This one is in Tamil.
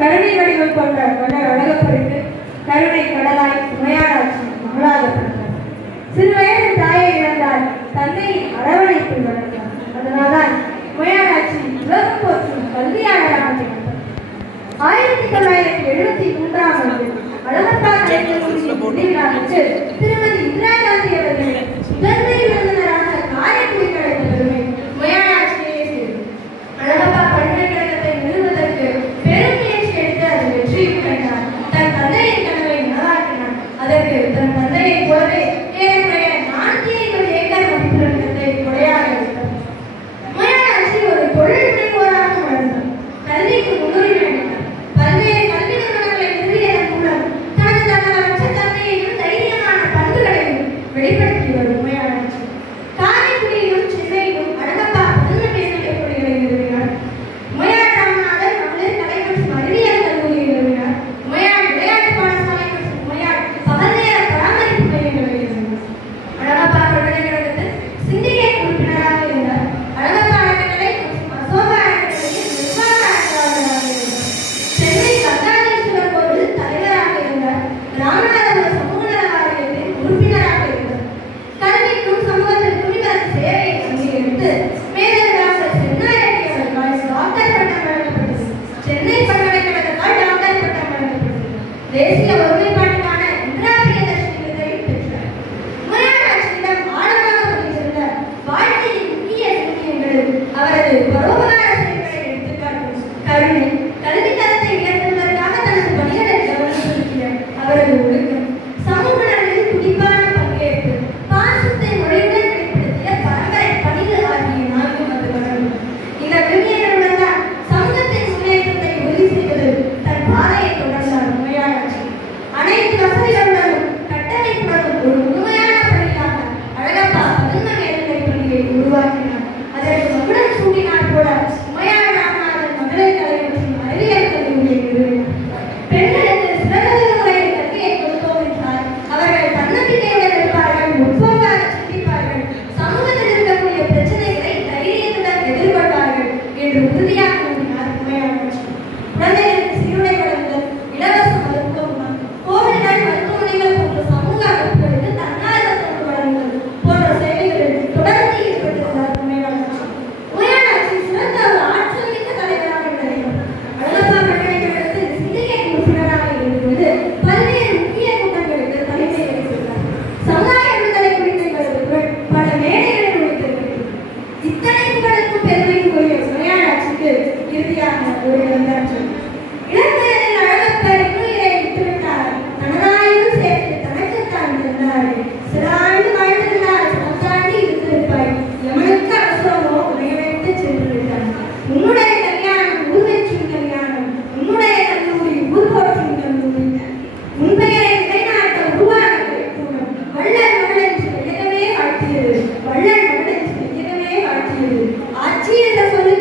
கருணை வடிவம் கொண்ட மன்னர் அழகப்பருக்கு கருணை கடலாய் உமையாளாட்சி மகளாக பிறந்தார். சிறுவயதில் தாயை இழந்தார். தந்தையின் அரவணைப்பில் வளர்ந்தார். அதனால்தான் உமையாளாட்சி உலகம் போற்றும் கல்வியாளராக திகழ்ந்தார். 1973ஆம் ஆண்டு அழகப்பா கலைஞர் திருமதி இந்திரா காந்தி அவர்கள் முதன்மை விருந்தினராக காரைக்குடி அழைத்த பெருமை உமையாளாட்சியே சேர்ந்தது. அழகப்பா பல்கலைக்கழகத்தை நிறுவுவதற்கு பெரும் முயற்சி எடுத்து அதில் வெற்றியும் கண்டார். தன் தந்தையின் கனவை நனவாக்கினார். அதற்கு தன் தந்தையை போலவே ஏறக்குறைய 450 ஏக்கர் மதிப்புள்ள நிலத்தை கொடையாக அளித்தார். உமையாளாட்சி ஒரு தொழில் முனைவோராக வளர்ந்தார். கல்விக்கு முன்னுரிமை அளித்தார். பல்வேறு கல்வி நிறுவனங்களை நிறுவியதன் மூலம் தனது தன்னலமற்ற தன்மையையும் தைரியமான பண்புகளையும் வெளிப்படுத்தி வரும் உமையாளாட்சி காரைக்குடியிலும் சென்னையிலும் அழகப்பா முதன்மை மேல்நிலைப் பள்ளிகளை நிறுவினார். உமையாள் ராமநாதன் மகளிர் கலை மற்றும் அறிவியல் கல்லூரியை நிறுவினார். உமையாள் விளையாட்டு பாடசாலை மற்றும் உமையாள் பகல்நேர பராமரிப்பு மையங்களை நிறுவினார். அழகப்பா பல்கலைக்கழகத்தில் சிண்டிகேட் உறுப்பினராக இருந்தார். அழகப்பா அறக்கட்டளை மற்றும் அசோகா அறக்கட்டளையில் நிர்வாக ஆய்வாளராக இருந்தார். சென்னை கங்காதீஸ்வரர் கோவில் தலைவராக இருந்தார். ராமநாதபுரம் சமூக நல வாரியத்தின் உறுப்பினராக இருந்தார். கல்விக்கும் சமூகத்திற்கும் இவர் சேவையை அங்கீகரித்து மேஜர் டாக்டர் சென்னாரெட்டி அவர்களால் டாக்டர் பட்டம் வழங்கப்பட்டது. சென்னை பல்கலைக்கழகத்தால் டாக்டர் பட்டம் வழங்கப்பட்டது. தேசிய ஒருமைப்பாட்டுக்கான இந்திரா பிரியதர்ஷினி விருதையும் பெற்றார். உமையாளாட்சியிடம் ஆழமாக பதிந்திருந்த வாழ்க்கையின் முக்கிய சிந்தனைகளில் அவரது பரோபகார செயல்களை எடுத்துக்காட்டும் கருணை, கல்வி தரத்தை உயர்த்துவதற்காக தனது பணிகளை கவனம் செலுத்திய அவரது ஒழுக்கம், சமூக நலனில் துடிப்பான பங்கேற்பு, பாசத்தை மொழியுடன் வெளிப்படுத்திய பரம்பரை பணிகள் ஆகிய 4 மதங்களும் இந்த விரும்பியர்களுடன் தான் சமூகத்தின் முன்னேற்றத்தை உறுதி செய்வதில் தன் பாதையை தொடர்ந்தார் உமையாளாட்சி. அனைத்து வசதிகளுடனும் கட்டமைப்புடனும் ஒரு முழுமையான பள்ளியாக அழகப்பா முதன்மை மேல்நிலைப் பள்ளியை உருவாக்கினார். அதற்கு மகுடம் சூட்டினார் போல உமையாள் ராமநாதன் மகளிர் கலை மற்றும் அறிவியல் கல்லூரியை நிறுவினார். பெண்களுக்கு சிறந்த முறையில் கல்வியை கொடுத்தோம் என்றால் அவர்கள் தன்னம்பிக்கையுடன் இருப்பார்கள், முற்போக்காக சிந்திப்பார்கள், சமூகத்தில் இருக்கக்கூடிய பிரச்சனைகளை தைரியத்துடன் எதிர்கொள்வார்கள் என்று உறுதியாக நம்பினார் உமையாளாட்சி. குழந்தைகளுக்கு சீருடை வழங்குதல், இலவச மருத்துவ முகாம், கோவில்கள், மருத்துவமனைகள் போன்ற சமூக அமைப்புகளுக்கு தன்னார்வ தொண்டு வழங்குதல் போன்ற சேவைகளில் தொடர்ந்து ஈடுபட்டிருந்தார் உமையாளாட்சி. உமையாளாட்சி சிறந்த ஒரு ஆற்றல் மிக்க தலைவராக விளங்கினார். அழகப்பா பல்கலைக்கழகத்தில் சிண்டிகேட் உறுப்பினராக இருந்தபோது பல்வேறு முக்கிய கூட்டங்களுக்கு தலைமை வகித்தார். சமுதாய விடுதலை குறித்த இவரது பல மேடைகளில் உழைத்திருக்கிறது. இத்தனை புகழுக்கும் பெருமைக்குரிய உமையாளாட்சிக்கு இறுதியாக ஒரு வந்தாற்று. இளம்பெயரில் அழகப்பர் இன்னுயிரை விட்டுவிட்டார். தனதாயும் சேர்த்து தனக்குத்தான் தந்தாரே. சிறாண்டு வாழ்ந்திருந்தால் சமத்தாண்டி இருந்திருப்பாய். எமனுக்கு அவசரமோ உடைய வைத்து சென்று விட்டார். உன்னுடைய கல்யாணம் ஊர்வெற்றும் கல்யாணம், உன்னுடைய கல்லூரி ஊர் போற்றும் கல்லூரி, உன் பெயரை நிலைநாட்ட உருவான கலைக்கூடம், வள்ளல் மகள் என்று பெயரவே வாழ்த்தியது, வள்ளல் மகள் என்று பெயரவே வாழ்த்தியது. ஆட்சி என்ற சொல்லு